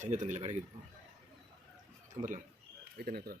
செஞ்ச தந்தியில் கிடைக்குது கும்பரலாம் வைத்த நேரத்தில்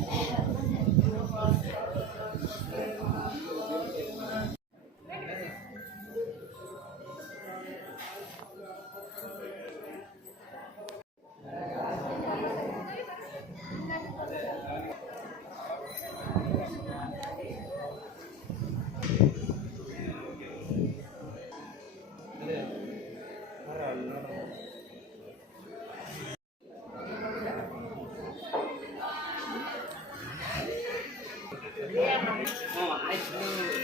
哦，还行。